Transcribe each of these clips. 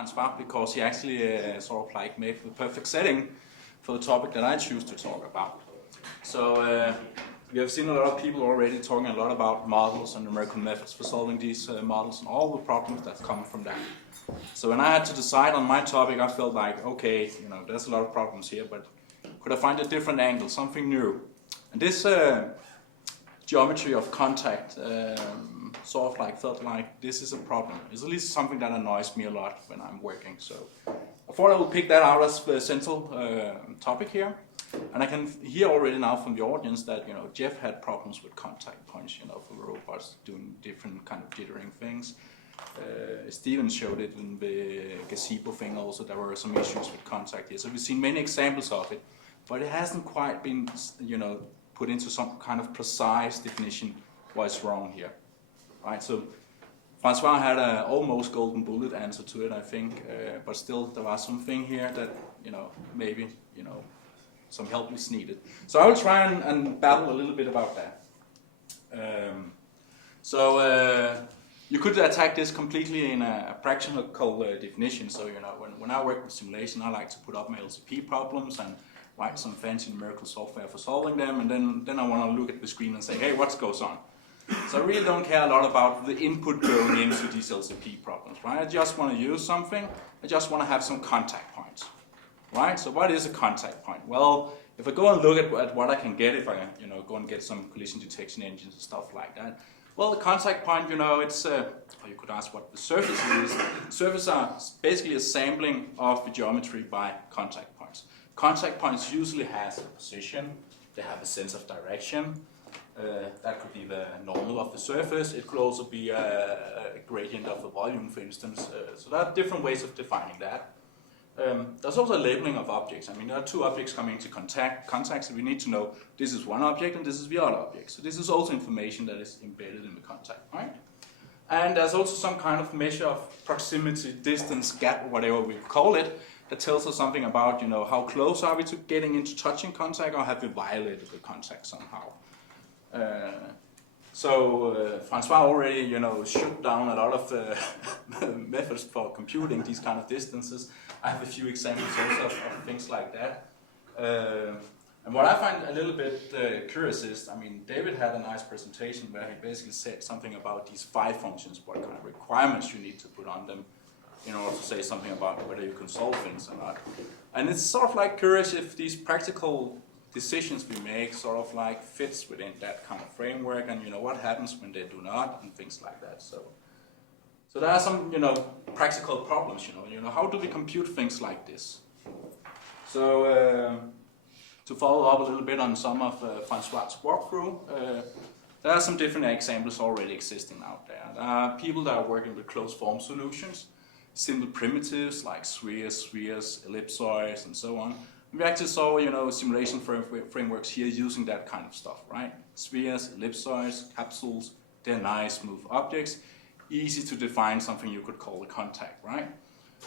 Francois, because he actually sort of like made the perfect setting for the topic that I choose to talk about. So we have seen a lot of people already talking a lot about models and numerical methods for solving these models and all the problems that come from that. So when I had to decide on my topic, I felt like, okay, there's a lot of problems here, but could I find a different angle, something new? And this geometry of contact sort of like felt like this is a problem. It's at least something that annoys me a lot when I'm working. So I thought I would pick that out as the central topic here. And I can hear already now from the audience that Jeff had problems with contact points, for the robots doing different kind of jittering things. Steven showed it in the gazebo thing also. There were some issues with contact here. So we've seen many examples of it, but it hasn't quite been put into some kind of precise definition what's wrong here, right? So Francois had an almost golden bullet answer to it, I think, but still there was something here that maybe some help is needed. So I will try and babble a little bit about that. You could attack this completely in a practical definition. So when I work with simulation, I like to put up my LCP problems and write some fancy numerical software for solving them, and then I want to look at the screen and say, hey, what goes on? So I really don't care a lot about the input going into these LCP problems, right? I just want to use something. I just want to have some contact points, right? So what is a contact point? Well, if I go and look at what I can get, if I go and get some collision detection engines and stuff like that, well, the contact point, it's, or you could ask what the surface is. Surfaces are basically a sampling of the geometry by contact points. Contact points usually has a position, they have a sense of direction. That could be the normal of the surface. It could also be a gradient of the volume, for instance. So there are different ways of defining that. There's also a labeling of objects. I mean, there are two objects coming into contact, so we need to know this is one object and this is the other object. So this is also information that is embedded in the contact, right? And there's also some kind of measure of proximity, distance, gap, whatever we call it, that tells us something about, how close are we to getting into touching contact, or have we violated the contact somehow. Francois already, shoot down a lot of the methods for computing these kind of distances. I have a few examples also of things like that. And what I find a little bit curious is, I mean, David had a nice presentation where he basically said something about these 5 functions, what kind of requirements you need to put on them in order to say something about whether you can solve things or not. And it's sort of like curious if these practical decisions we make sort of like fits within that kind of framework, and what happens when they do not, and things like that. So there are some practical problems. How do we compute things like this? So to follow up a little bit on some of Francois' walkthrough, there are some different examples already existing out there. There are people that are working with closed form solutions, simple primitives like spheres, ellipsoids, and so on. We actually saw, simulation frameworks here using that kind of stuff, right? Spheres, ellipsoids, capsules, they're nice, smooth objects, easy to define something you could call a contact, right?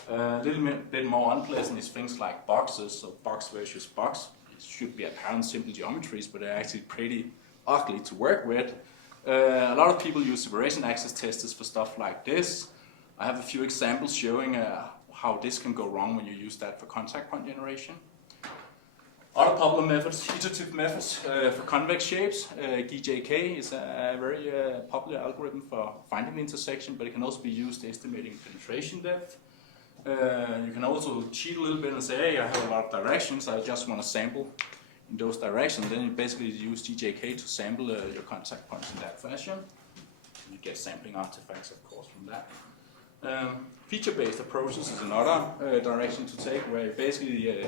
A little bit more unpleasant is things like boxes, so box versus box. It should be apparent simple geometries, but they're actually pretty ugly to work with. A lot of people use separation axis testers for stuff like this. I have a few examples showing how this can go wrong when you use that for contact point generation. Other popular methods, iterative methods for convex shapes. DJK is a very popular algorithm for finding the intersection, but it can also be used estimating penetration depth. You can also cheat a little bit and say, hey, I have a lot of directions, I just want to sample in those directions. Then you basically use DJK to sample your contact points in that fashion. You get sampling artifacts, of course, from that. Feature-based approaches is another direction to take, where you basically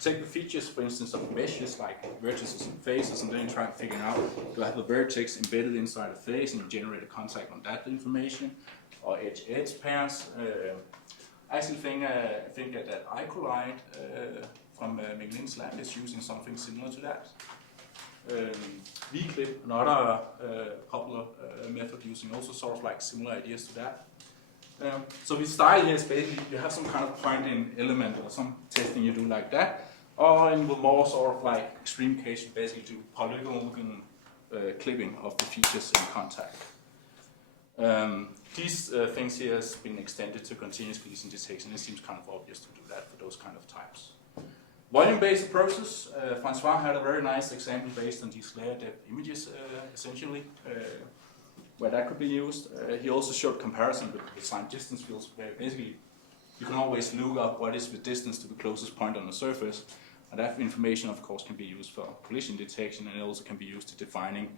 take the features, for instance, of meshes like vertices and faces, and then you try and figure out, do I have a vertex embedded inside a face, and you generate a contact on that information, or edge-edge pairs. I actually think that iCollide from McLean's lab is using something similar to that. V-clip, another popular method using also sort of like similar ideas to that. So the style here is basically you have some kind of pointing element or some testing you do like that, or in the more sort of like extreme case you basically do polygon clipping of the features in contact. these things here has been extended to continuous collision detection. It seems kind of obvious to do that for those kind of types. Volume-based approaches. Francois had a very nice example based on these layer depth images, essentially, where that could be used. He also showed comparison with signed distance fields, where basically you can always look up what is the distance to the closest point on the surface. And that information, of course, can be used for collision detection, and it also can be used to defining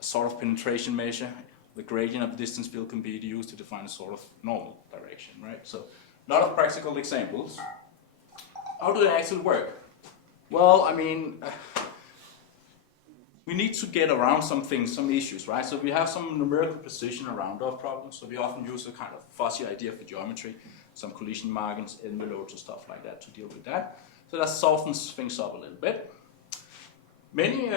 a sort of penetration measure. The gradient of the distance field can be used to define a sort of normal direction, right? So, a lot of practical examples. How do they actually work? Well, I mean, we need to get around some things, some issues, right? So we have some numerical precision around our problems. So we often use a kind of fuzzy idea for geometry, some collision margins, envelopes, and stuff like that to deal with that. So that softens things up a little bit. Many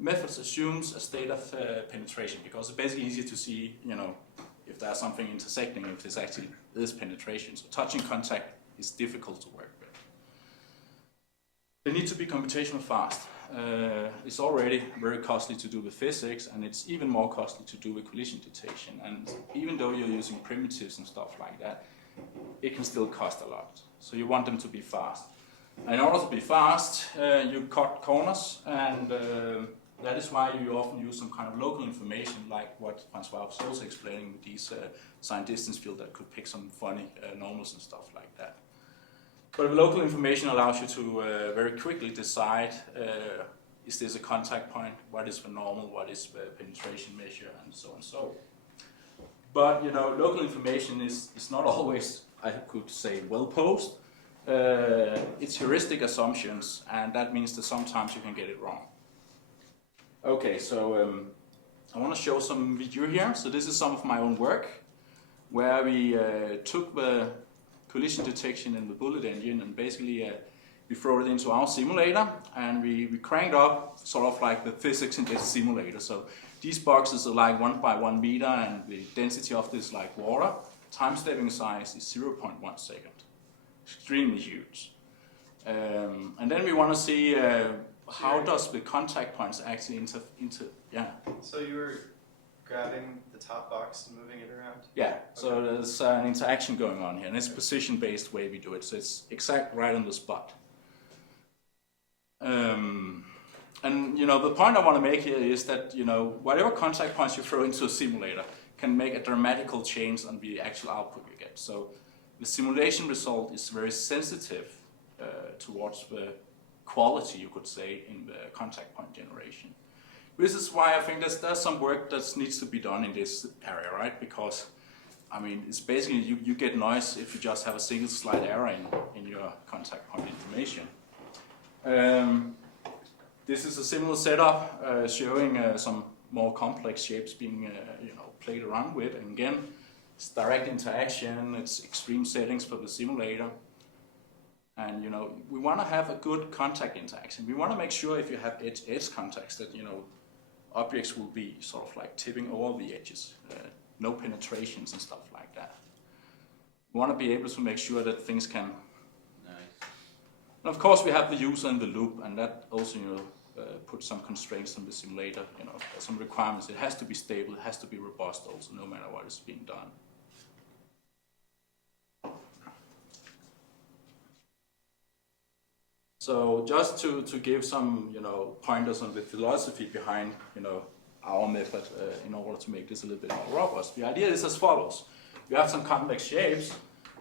methods assumes a state of penetration because it's basically easier to see, you know, if there's something intersecting, if this actually is penetration. So touching contact is difficult to work with. They need to be computationally fast. It's already very costly to do with physics, and it's even more costly to do with collision detection. And even though you're using primitives and stuff like that, it can still cost a lot. So you want them to be fast. And in order to be fast, you cut corners, and that is why you often use some kind of local information, like what Francois was also explaining with these signed distance field that could pick some funny normals and stuff like that. But local information allows you to very quickly decide, is this a contact point, what is the normal, what is the penetration measure, and so on and so. But, you know, local information is not always, I could say, well posed. It's heuristic assumptions, and that means that sometimes you can get it wrong. Okay, so I want to show some video here. So this is some of my own work, where we took the collision detection in the bullet engine, and basically we throw it into our simulator, and we cranked up sort of like the physics in this simulator. So these boxes are like 1 by 1 meter, and the density of this is like water. Time-stepping size is 0.1 second. Extremely huge. And then we want to see how does the contact points actually yeah. So you were grabbing the top box and moving it around? Yeah, okay. So there's an interaction going on here, and it's a position-based way we do it, so it's exact right on the spot. And you know, the point I want to make here is that, you know, whatever contact points you throw into a simulator can make a dramatical change on the actual output you get. So the simulation result is very sensitive towards the quality, you could say, in the contact point generation. This is why I think there's some work that needs to be done in this area, right? Because, I mean, it's basically you get noise if you just have a single slight error in your contact point information. This is a similar setup showing some more complex shapes being you know, played around with. And again, it's direct interaction, it's extreme settings for the simulator. And you know, we want to have a good contact interaction. We want to make sure if you have edge-edge contacts that, you know, objects will be sort of like tipping over the edges, no penetrations and stuff like that. We want to be able to make sure that things can. Nice. And of course, we have the user in the loop, and that also, you know, puts some constraints on the simulator. You know, some requirements. It has to be stable, it has to be robust, also, no matter what is being done. So just to give some, you know, pointers on the philosophy behind, you know, our method in order to make this a little bit more robust. The idea is as follows. You have some complex shapes,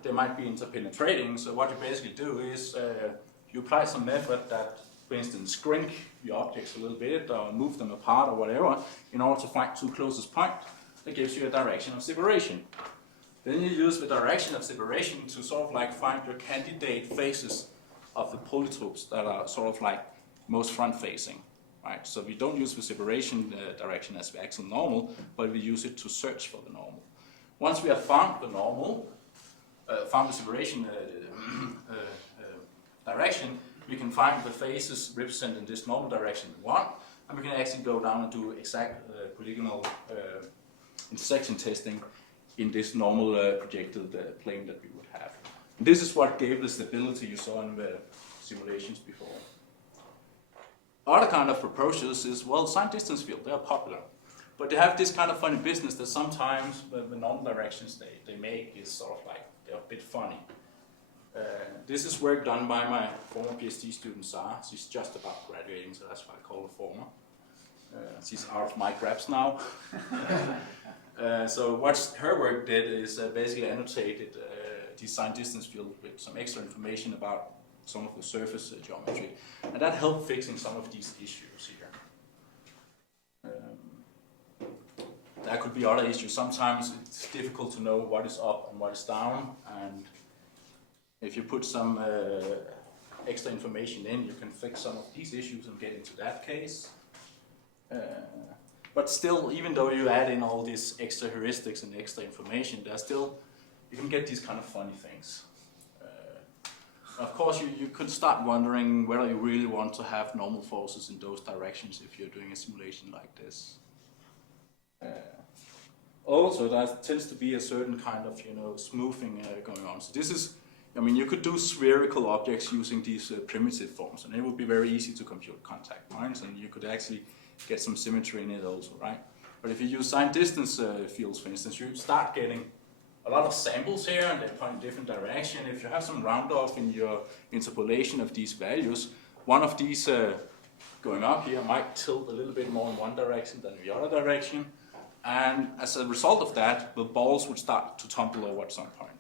they might be interpenetrating, so what you basically do is you apply some method that, for instance, shrink the objects a little bit or move them apart or whatever in order to find two closest points. That gives you a direction of separation. Then you use the direction of separation to sort of like find your candidate faces of the polytopes that are sort of like most front-facing, right? So we don't use the separation direction as the actual normal, but we use it to search for the normal. Once we have found the normal, found the separation direction, we can find the faces represented in this normal direction we want, and we can actually go down and do exact polygonal intersection testing in this normal projected plane that we would have. This is what gave the stability you saw in the simulations before. Other kind of approaches is, well, signed distance field, they are popular. But they have this kind of funny business that sometimes the normal directions they make is sort of like, they're a bit funny. This is work done by my former PhD student Sarah. She's just about graduating, so that's why I call her former. She's out of my grabs now. So what her work did is basically annotated design distance field with some extra information about some of the surface geometry. And that helped fixing some of these issues here. There could be other issues. Sometimes it's difficult to know what is up and what is down. And if you put some extra information in, you can fix some of these issues and get into that case. But still, even though you add in all these extra heuristics and extra information, there's still, you can get these kind of funny things. Of course, you could start wondering whether you really want to have normal forces in those directions if you're doing a simulation like this. Also, there tends to be a certain kind of, smoothing going on. So this is, you could do spherical objects using these primitive forms, and it would be very easy to compute contact points, and you could actually get some symmetry in it also, right? But if you use sign distance fields, for instance, you start getting a lot of samples here, and they point in different direction. If you have some round off in your interpolation of these values, one of these going up here might tilt a little bit more in one direction than the other direction. And as a result of that, the balls would start to tumble over at some point.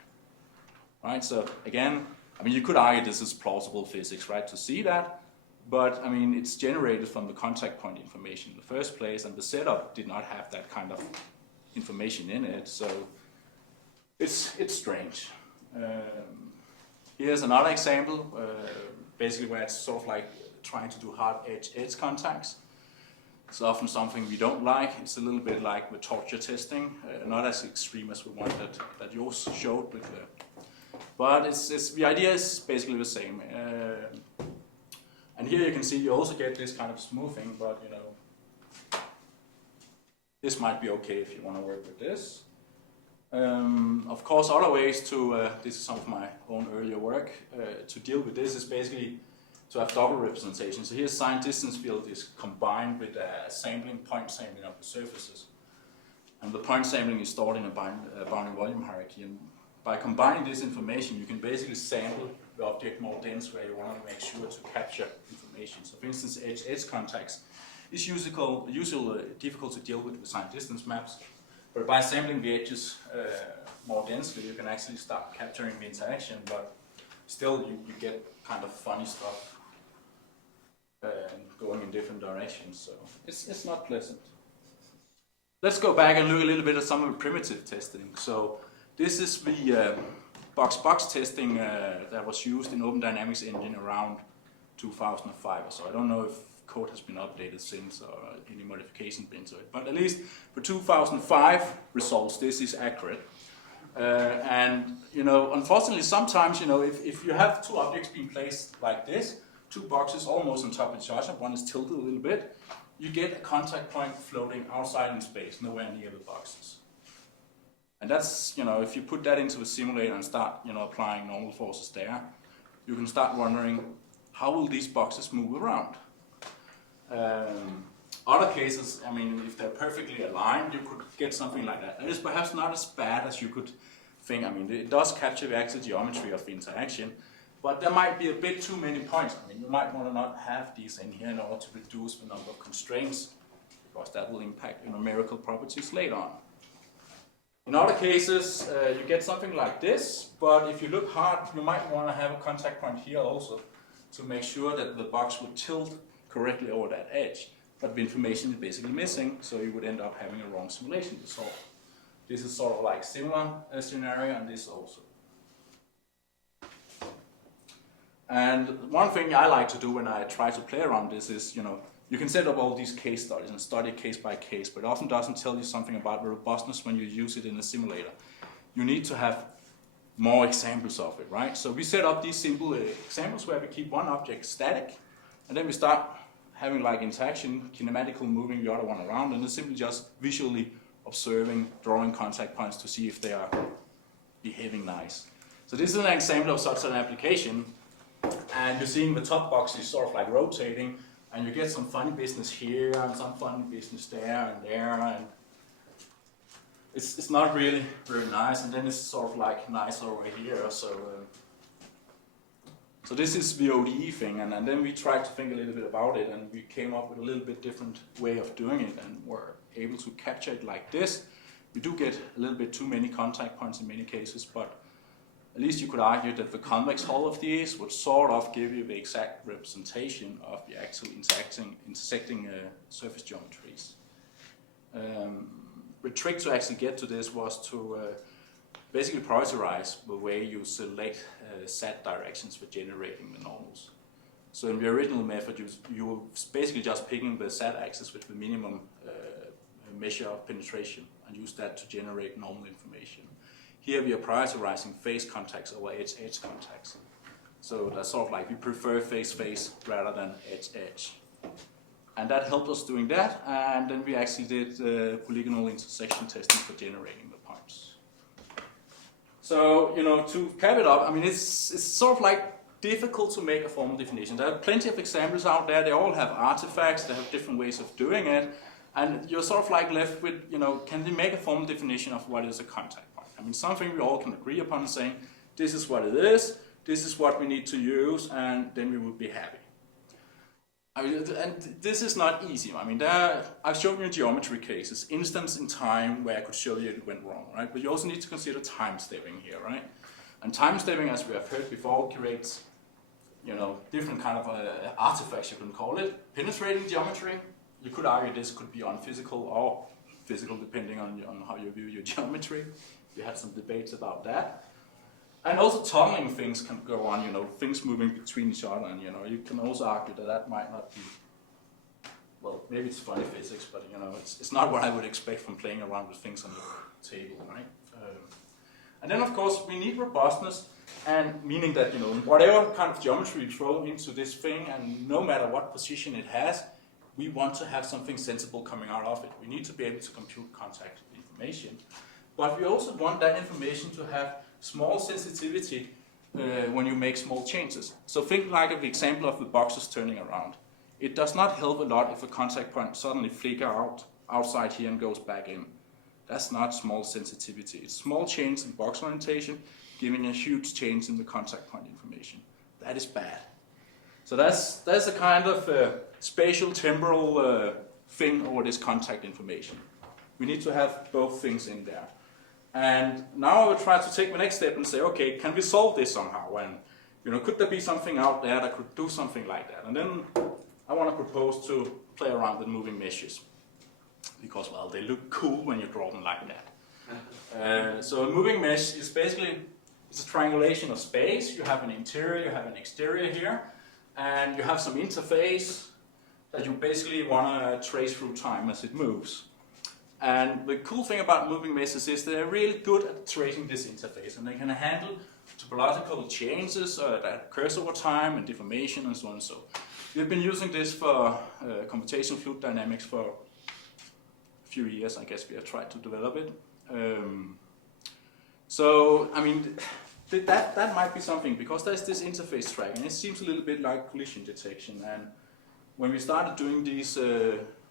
Right? So again, you could argue this is plausible physics, right, to see that. But it's generated from the contact point information in the first place, and the setup did not have that kind of information in it. So it's strange. Here's another example, basically where it's sort of like trying to do hard edge contacts. It's often something we don't like. It's a little bit like the torture testing, not as extreme as the one that yours showed. But the idea is basically the same. And here you can see you also get this kind of smoothing, but this might be okay if you want to work with this. Of course, other ways to, this is some of my own earlier work, to deal with this is basically to have double representation. So here sign distance field is combined with a point sampling of the surfaces. And the point sampling is stored in a bounding volume hierarchy. And by combining this information, you can basically sample the object more dense where you want to make sure to capture information. So for instance, edge contacts is usually difficult to deal with sign distance maps. But by sampling the edges more densely, you can actually start capturing the interaction, but still you get kind of funny stuff going in different directions. So it's not pleasant. Let's go back and look a little bit at some of the primitive testing. So this is the box-box testing that was used in Open Dynamics Engine around 2005 or so. I don't know if code has been updated since or any modification been to it, but at least for 2005 results, this is accurate. And unfortunately, sometimes if you have two objects being placed like this, two boxes almost on top of each other, one is tilted a little bit, you get a contact point floating outside in space, nowhere near the boxes. And that's, if you put that into a simulator and start, applying normal forces there, you can start wondering, how will these boxes move around? Other cases, if they're perfectly aligned, you could get something like that. That is perhaps not as bad as you could think. It does capture the actual geometry of the interaction, but there might be a bit too many points. You might want to not have these in here in order to reduce the number of constraints, because that will impact your numerical properties later on. In other cases, you get something like this, but if you look hard, you might want to have a contact point here also to make sure that the box would tilt correctly over that edge. But the information is basically missing, so you would end up having a wrong simulation result. This is sort of like similar scenario, and this also. And one thing I like to do when I try to play around this is, you can set up all these case studies and study case by case, but it often doesn't tell you something about the robustness when you use it in a simulator. You need to have more examples of it, right? So we set up these simple examples where we keep one object static, and then we start having like interaction, kinematically moving the other one around, and it's simply just visually observing, drawing contact points to see if they are behaving nice. So this is an example of such an application, and you're seeing the top box is sort of like rotating, And you get some funny business here and some funny business there, and it's not really very nice. And then it's sort of like nice over here. So this is the ODE thing, and then we tried to think a little bit about it, and we came up with a little bit different way of doing it, and were able to capture it like this. We do get a little bit too many contact points in many cases, but at least you could argue that the convex hull of these would sort of give you the exact representation of the actual intersecting surface geometries. The trick to actually get to this was to basically prioritize the way you select set directions for generating the normals. So in the original method, you were basically just picking the set axis with the minimum measure of penetration and use that to generate normal information. Here we are prioritizing face contacts over edge-edge contacts. So that's sort of like we prefer face-face rather than edge-edge. And that helped us doing that, and then we actually did polygonal intersection testing for generating the points. So, to cap it up, I mean, it's sort of like difficult to make a formal definition. There are plenty of examples out there. They all have artifacts. They have different ways of doing it. And you're sort of like left with, can they make a formal definition of what is a contact point? I mean, something we all can agree upon is saying, this is what it is, this is what we need to use, and then we would be happy. And this is not easy. I mean, I've shown you geometry cases, instance in time where I could show you it went wrong, right? But you also need to consider time stepping here, right? And time stepping, as we have heard before, creates, different kind of artifacts, you can call it. Penetrating geometry, you could argue this could be unphysical or physical, depending on how you view your geometry. We had some debates about that. And also tunneling things can go on, things moving between each other, and you can also argue that might not be, well, maybe it's funny physics, but it's not what I would expect from playing around with things on the table, right? And then of course we need robustness, and meaning that whatever kind of geometry we throw into this thing, and no matter what position it has, we want to have something sensible coming out of it. We need to be able to compute contact information, but we also want that information to have small sensitivity when you make small changes. So think like of the example of the boxes turning around. It does not help a lot if a contact point suddenly flicker out outside here and goes back in. That's not small sensitivity. It's small change in box orientation giving a huge change in the contact point information. That is bad. So that's a kind of spatial temporal thing over this contact information. We need to have both things in there. And now I will try to take the next step and say, okay, can we solve this somehow? And could there be something out there that could do something like that? And then I want to propose to play around with moving meshes, because well, they look cool when you draw them like that. So a moving mesh is basically it's a triangulation of space. You have an interior, you have an exterior here, and you have some interface that you basically want to trace through time as it moves. And the cool thing about moving meshes is they're really good at tracing this interface, and they can handle topological changes that occurs over time and deformation and so on and so. We've been using this for computational fluid dynamics for a few years. I guess we have tried to develop it. So I mean, that might be something, because there's this interface tracking. It seems a little bit like collision detection, and when we started doing these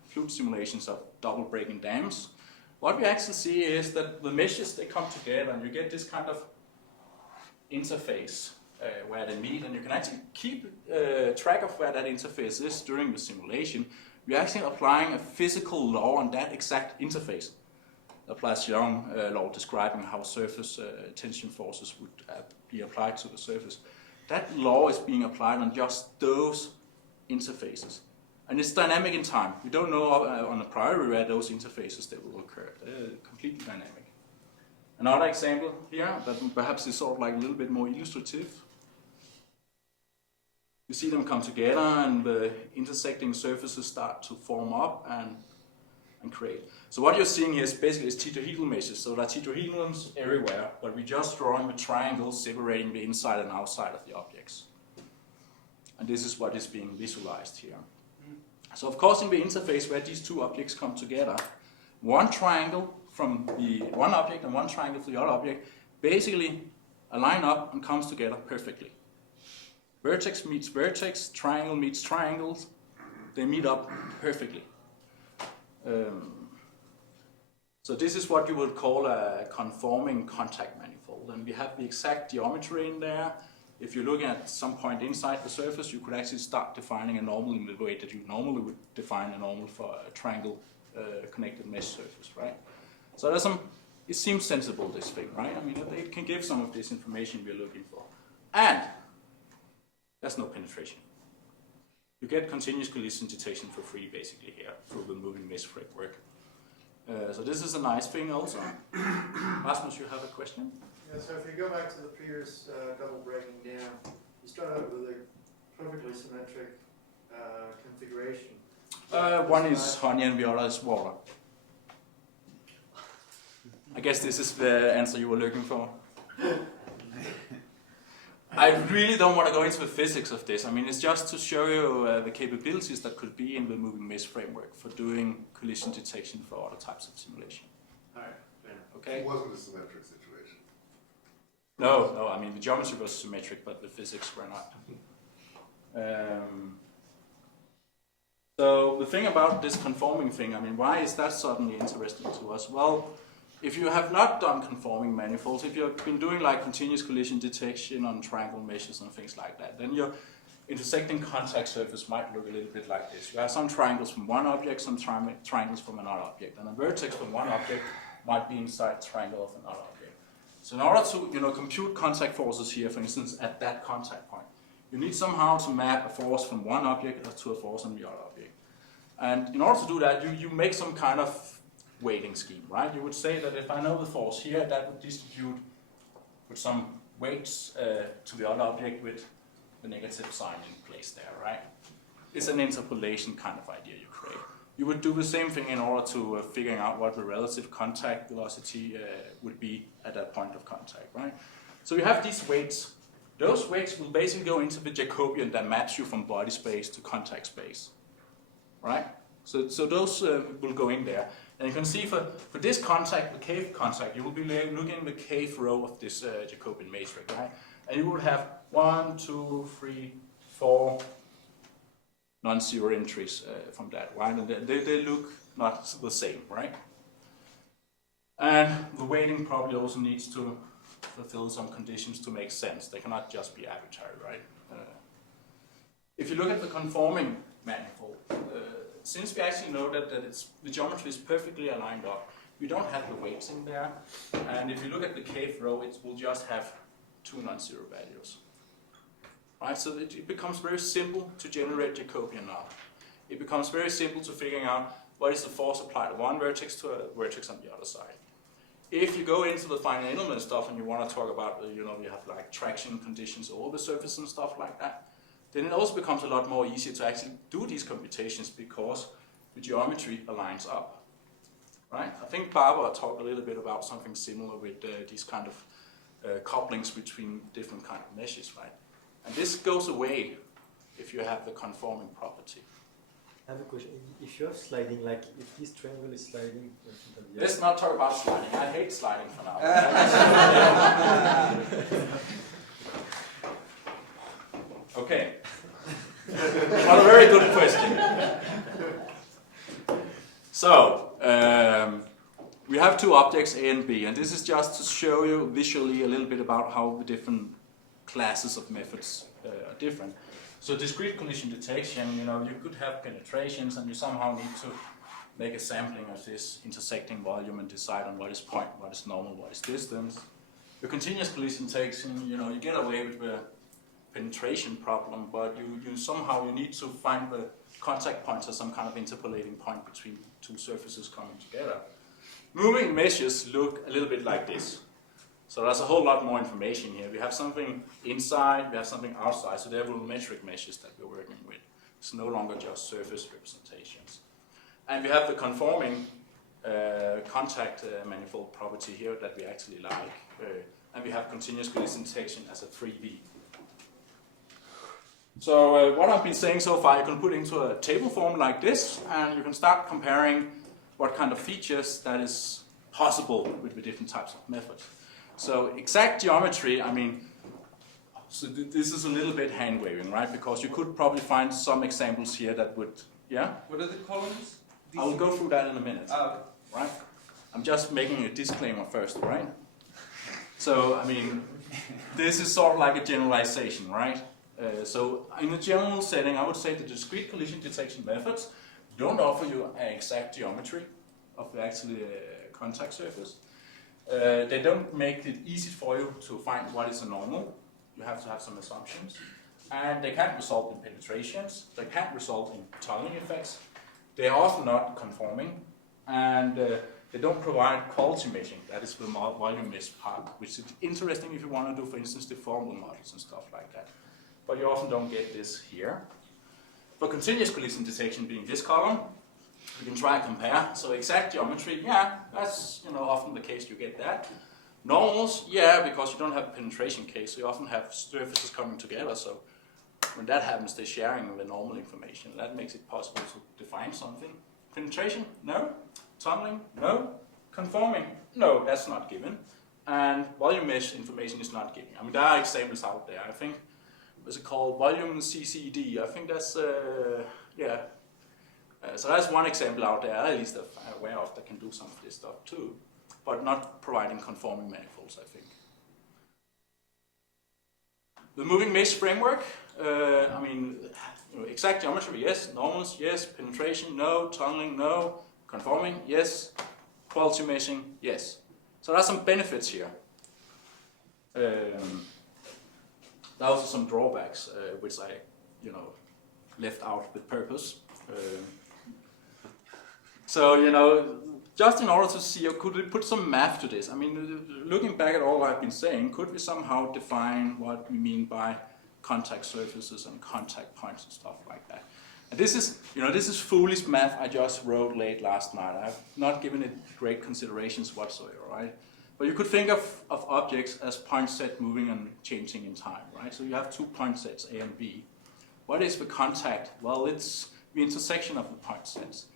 fluid simulations of double breaking dams, what we actually see is that the meshes, they come together and you get this kind of interface where they meet, and you can actually keep track of where that interface is during the simulation. We're actually applying a physical law on that exact interface. The Laplacian law describing how surface tension forces would be applied to the surface. That law is being applied on just those interfaces. And it's dynamic in time. We don't know on a priori where those interfaces that will occur. They're completely dynamic. Another example here that perhaps is sort of like a little bit more illustrative. You see them come together and the intersecting surfaces start to form up and create. So what you're seeing here is basically tetrahedral meshes. So there are tetrahedrons everywhere, but we're just drawing the triangles separating the inside and outside of the objects. And this is what is being visualized here. So of course in the interface where these two objects come together, one triangle from the one object and one triangle for the other object basically align up and comes together perfectly. Vertex meets vertex, triangle meets triangles, They meet up perfectly. So this is what you would call a conforming contact manifold, and we have the exact geometry in there. If you're looking at some point inside the surface, you could actually start defining a normal in the way that you normally would define a normal for a triangle connected mesh surface, right? So there's some, it seems sensible, this thing, right? I mean, it can give some of this information we're looking for. And there's no penetration. You get continuous collision detection for free, basically, here through the moving mesh framework. So this is a nice thing also. Rasmus, you have a question? Yeah, so if you go back to the previous double breaking down, you start out with a perfectly symmetric configuration. One is honey and the other is water. I guess this is the answer you were looking for. I really don't want to go into the physics of this. I mean, it's just to show you the capabilities that could be in the moving mesh framework for doing collision detection for other types of simulation. All right, fair enough. Okay? It wasn't a symmetric situation. No, I mean, the geometry was symmetric, but the physics were not. So the thing about this conforming thing, I mean, why is that suddenly interesting to us? Well, if you have not done conforming manifolds, if you've been doing like continuous collision detection on triangle meshes and things like that, then your intersecting contact surface might look a little bit like this. You have some triangles from one object, some triangles from another object, and a vertex from one object might be inside a triangle of another object. So in order to compute contact forces here, for instance, at that contact point, you need somehow to map a force from one object to a force on the other object. And in order to do that, you make some kind of weighting scheme, right? You would say that if I know the force here, that would distribute with some weights to the other object with the negative sign in place there, right? It's an interpolation kind of idea you create. You would do the same thing in order to figuring out what the relative contact velocity would be at that point of contact, right? So you have these weights. Those weights will basically go into the Jacobian that maps you from body space to contact space, right? So those will go in there. And you can see for this contact, the kth contact, you will be looking at the kth row of this Jacobian matrix, right? And you will have 1, 2, 3, 4 non-zero entries from that, right? And they look not the same, right? And the weighting probably also needs to fulfill some conditions to make sense. They cannot just be arbitrary, right? If you look at the conforming manifold, since we actually know that the geometry is perfectly aligned up, we don't have the weights in there. And if you look at the kth row, it will just have 2 non-zero values. Right? So it becomes very simple to generate Jacobian now. It becomes very simple to figuring out what is the force applied to one vertex to a vertex on the other side. If you go into the finite element stuff and you want to talk about, you have like traction conditions over the surface and stuff like that, then it also becomes a lot more easier to actually do these computations because the geometry aligns up, right? I think Barbara talked a little bit about something similar with these kind of couplings between different kind of meshes, right? And this goes away if you have the conforming property. I have a question. If you have sliding, like if this triangle is sliding, Let's not talk about sliding. I hate sliding for now. Okay. What a very good question. So, we have two objects, A and B, and this is just to show you visually a little bit about how the different classes of methods are different. So discrete collision detection, you could have penetrations and you somehow need to make a sampling of this intersecting volume and decide on what is point, what is normal, what is distance. Your continuous collision detection, you get away with the penetration problem, but you somehow need to find the contact points as some kind of interpolating point between two surfaces coming together. Moving meshes look a little bit like this. So there's a whole lot more information here. We have something inside, we have something outside, so they're volumetric meshes that we're working with. It's no longer just surface representations. And we have the conforming contact manifold property here that we actually like. And we have continuous collision detection as a 3D. So what I've been saying so far, you can put into a table form like this, and you can start comparing what kind of features that is possible with the different types of methods. So exact geometry, so this is a little bit hand-waving, right? Because you could probably find some examples here that would Yeah, What are the columns? I will go through that in a minute. Ah, okay. Right? I'm just making a disclaimer first, right? So, I mean, this is sort of like a generalization, right? So, in a general setting, I would say the discrete collision detection methods don't offer you an exact geometry of the actual contact surface. They don't make it easy for you to find what is a normal. You have to have some assumptions. And they can't result in penetrations. They can't result in tunneling effects. They are often not conforming. And they don't provide quality measuring. That is the volume mesh part, which is interesting if you want to do, for instance, deformable models and stuff like that. But you often don't get this here. For continuous collision detection being this column, you can try and compare. So exact geometry, yeah, that's often the case, you get that. Normals, yeah, because you don't have a penetration case, so you often have surfaces coming together. So when that happens, they're sharing the normal information. That makes it possible to define something. Penetration, no. Tunneling, no. Conforming, no, that's not given. And volume mesh information is not given. I mean, there are examples out there. I think, what's it called? Volume CCD. I think that's, yeah. So that's one example out there, at least I'm aware of, that can do some of this stuff too, but not providing conforming manifolds, I think. The moving mesh framework, I mean, exact geometry, yes. Normals, yes. Penetration, no. Tunneling, no. Conforming, yes. Quality meshing, yes. So there are some benefits here. There are also some drawbacks, which I, left out with purpose. So, just in order to see, could we put some math to this? I mean, looking back at all I've been saying, could we somehow define what we mean by contact surfaces and contact points and stuff like that? And this is foolish math I just wrote late last night. I've not given it great considerations whatsoever, right? But you could think of objects as point set moving and changing in time, right? So you have two point sets, A and B. What is the contact? Well, it's the intersection of the point sets.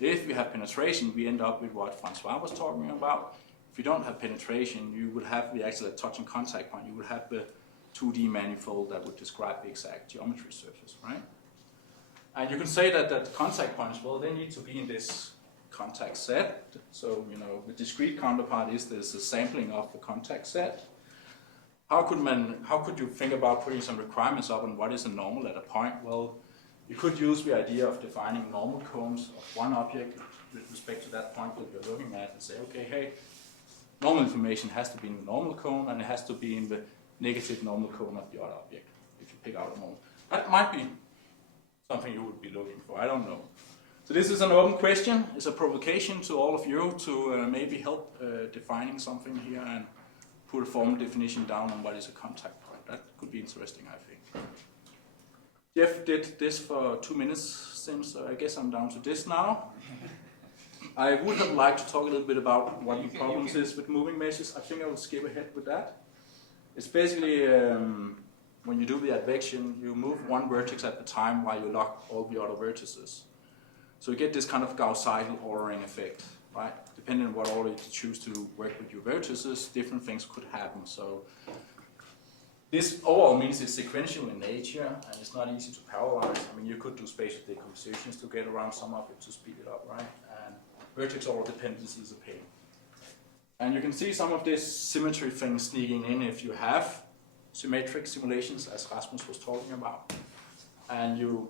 If we have penetration, we end up with what Francois was talking about. If you don't have penetration, you would have the actual touch and contact point. You would have the 2D manifold that would describe the exact geometry surface, right? And you can say that the contact points, well, they need to be in this contact set. So, the discrete counterpart is this, a sampling of the contact set. How could you think about putting some requirements up on what is a normal at a point? Well, you could use the idea of defining normal cones of one object with respect to that point that you're looking at and say, okay, hey, normal information has to be in the normal cone and it has to be in the negative normal cone of the other object, if you pick out a normal. That might be something you would be looking for, I don't know. So this is an open question. It's a provocation to all of you to maybe help defining something here and put a formal definition down on what is a contact point. That could be interesting, I think. Jeff did this for 2 minutes since, so I guess I'm down to this now. I would have liked to talk a little bit about what the problems is with moving meshes. I think I will skip ahead with that. It's basically when you do the advection, you move one vertex at a time while you lock all the other vertices. So you get this kind of Gaussian ordering effect, right? Depending on what order you choose to work with your vertices, different things could happen. So this overall means it's sequential in nature and it's not easy to parallelize. I mean, you could do spatial decompositions to get around some of it to speed it up, right? And vertex order dependency is a pain. And you can see some of this symmetry thing sneaking in if you have symmetric simulations, as Rasmus was talking about, and you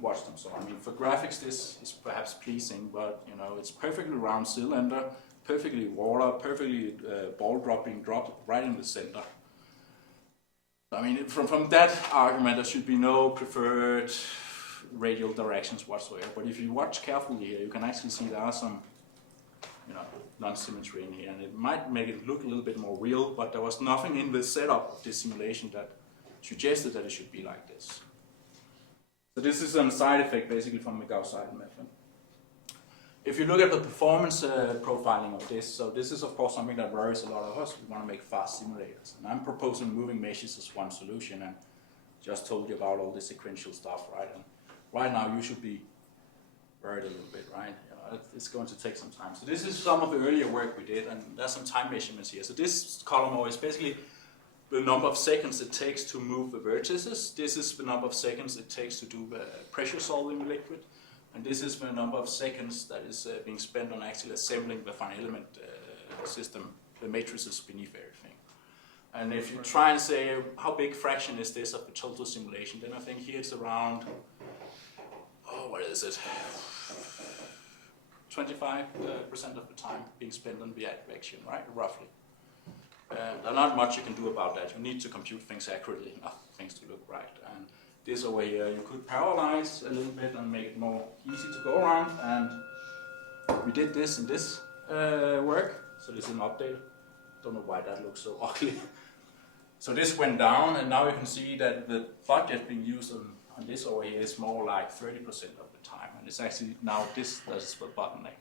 watch them. So I mean, for graphics, this is perhaps pleasing, but it's perfectly round cylinder, perfectly water, perfectly ball drop being dropped right in the center. I mean, from that argument, there should be no preferred radial directions whatsoever. But if you watch carefully here, you can actually see there are some, non-symmetry in here, and it might make it look a little bit more real. But there was nothing in the setup of this simulation that suggested that it should be like this. So this is a side effect basically from the Gaussian method. If you look at the performance profiling of this, so this is of course something that worries a lot of us. We want to make fast simulators. And I'm proposing moving meshes as one solution, and just told you about all the sequential stuff, right? And right now you should be worried a little bit, right? It's going to take some time. So this is some of the earlier work we did, and there's some time measurements here. So this column is basically the number of seconds it takes to move the vertices. This is the number of seconds it takes to do pressure solving the liquid. And this is the number of seconds that is being spent on actually assembling the finite element system, the matrices beneath everything. And if you try and say, how big fraction is this of the total simulation, then I think here it's around, what is it? 25% of the time being spent on the advection, right, roughly. There's not much you can do about that. You need to compute things accurately enough for things to look right. And this over here, you could parallelize a little bit and make it more easy to go around. And we did this in this work, so this is an update. Don't know why that looks so ugly. So this went down, and now you can see that the budget being used on this over here is more like 30% of the time. And it's actually now this does the bottleneck,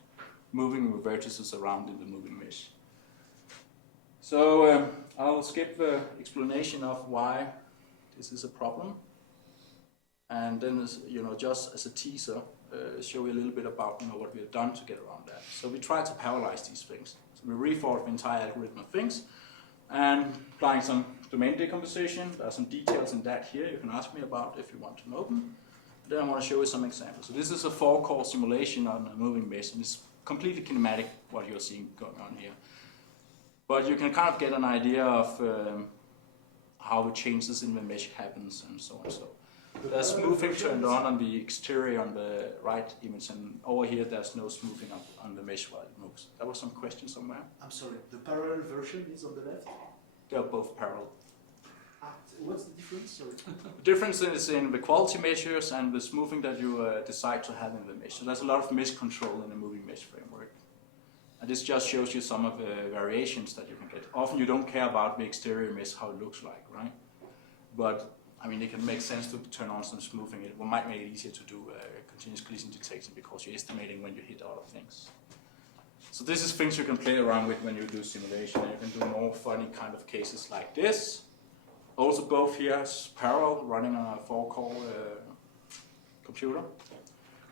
moving the vertices around in the moving mesh. So I'll skip the explanation of why this is a problem. And then, just as a teaser, show you a little bit about what we have done to get around that. So we try to parallelize these things. So we rethought the entire algorithm of things, and applying some domain decomposition. There are some details in that here you can ask me about if you want to know them. Then I want to show you some examples. So this is a 4-core simulation on a moving mesh, and it's completely kinematic what you're seeing going on here. But you can kind of get an idea of how the changes in the mesh happens and so on. So there's smoothing turned on the exterior on the right image, and over here there's no smoothing on the mesh while it moves. There was some question somewhere. I'm sorry, the parallel version is on the left? They're both parallel. What's the difference? Sorry. The difference is in the quality measures and the smoothing that you decide to have in the mesh. So there's a lot of mesh control in the moving mesh framework. And this just shows you some of the variations that you can get. Often you don't care about the exterior mesh, how it looks like, right? But I mean, it can make sense to turn on some smoothing. It might make it easier to do continuous collision detection because you're estimating when you hit other things. So this is things you can play around with when you do simulation. You can do more funny kind of cases like this. Also both here is parallel, running on a 4-core computer.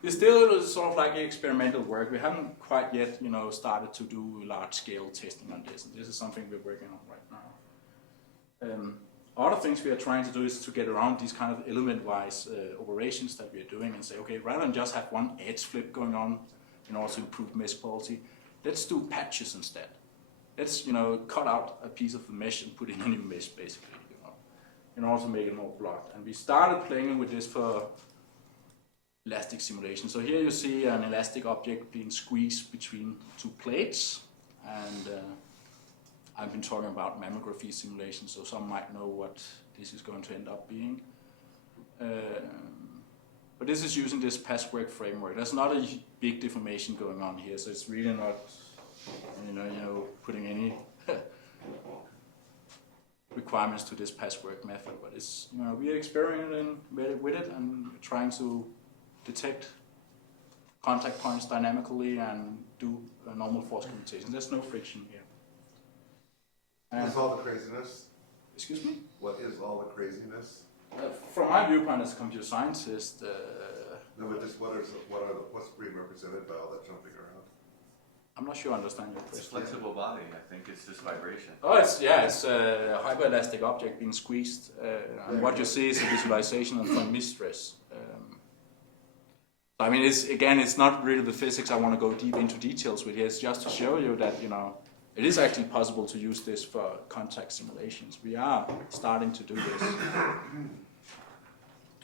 It's still sort of like experimental work. We haven't quite yet, started to do large-scale testing on this. And this is something we're working on right now. Other things we are trying to do is to get around these kind of element-wise operations that we are doing and say, okay, rather than just have one edge flip going on in order to improve mesh quality, let's do patches instead. Let's, cut out a piece of the mesh and put in a new mesh, basically, in order to make it more blocked. And we started playing with this for elastic simulation. So here you see an elastic object being squeezed between 2 plates, and I've been talking about mammography simulation, so some might know what this is going to end up being. But this is using this patchwork framework. There's not a big deformation going on here, so it's really not, putting any requirements to this patchwork method. But it's, we are experimenting with it and trying to detect contact points dynamically and do a normal force computation. There's no friction here. What is all the craziness? Excuse me? What is all the craziness? From my viewpoint as a computer scientist, No, but just what's being represented by all that jumping around? I'm not sure I understand your It's a question. flexible body. I think it's just vibration. Oh, it's a hyperelastic object being squeezed, and what you see is a visualization of von Mises. I mean, it's not really the physics I want to go deep into details with here. It's just to show you that it is actually possible to use this for contact simulations. We are starting to do this.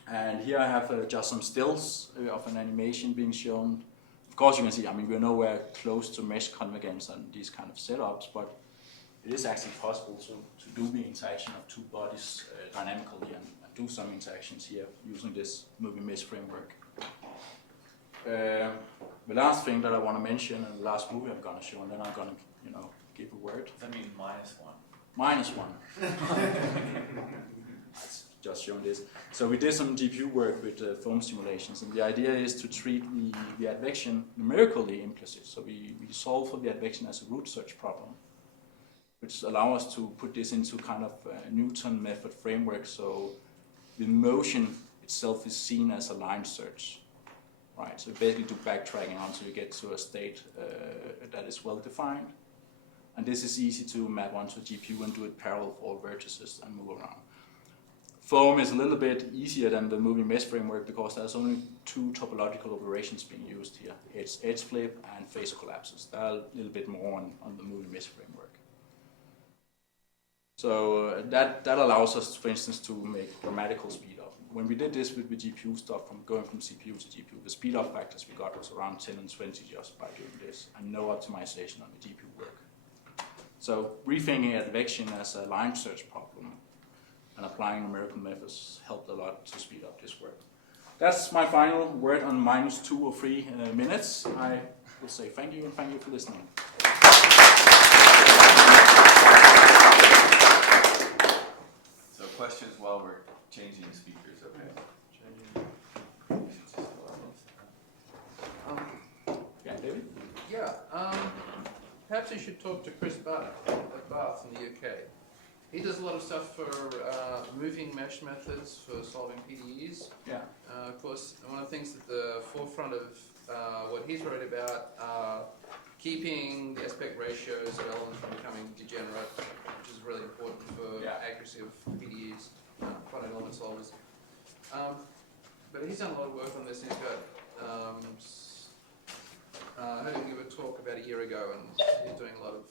And here I have just some stills of an animation being shown. Of course, you can see, we're nowhere close to mesh convergence and these kind of setups, but it is actually possible to do the interaction of 2 bodies dynamically and do some interactions here using this moving mesh framework. The last thing that I want to mention, and the last movie I'm going to show, and then I'm going to, give a word. Does that mean -1? -1. I've just shown this. So we did some GPU work with foam simulations, and the idea is to treat the advection numerically implicit. So we solve for the advection as a root search problem, which allows us to put this into kind of a Newton method framework. So the motion itself is seen as a line search. Right, so basically do backtracking until you get to a state that is well defined. And this is easy to map onto a GPU and do it parallel for all vertices and move around. Foam is a little bit easier than the moving mesh framework because there's only two topological operations being used here. It's edge flip and phasor collapses. There are a little bit more on the moving mesh framework. So that allows us, for instance, to make grammatical speed up. When we did this with the GPU stuff, from going from CPU to GPU, the speed up factors we got was around 10 and 20 just by doing this, and no optimization on the GPU work. So rethinking advection as a line search problem and applying numerical methods helped a lot to speed up this work. That's my final word on -2 or 3 minutes. I will say thank you and thank you for listening. So questions while we're changing speakers, okay? Yeah, David? Perhaps you should talk to Chris Butt at Bath in the UK. He does a lot of stuff for moving mesh methods for solving PDEs. Yeah. Of course, one of the things at the forefront of what he's worried about are keeping the aspect ratios of elements from becoming degenerate, which is really important for accuracy of PDEs, finite element solvers. But he's done a lot of work on this. He's got I heard him give a talk about a year ago, and he's doing a lot of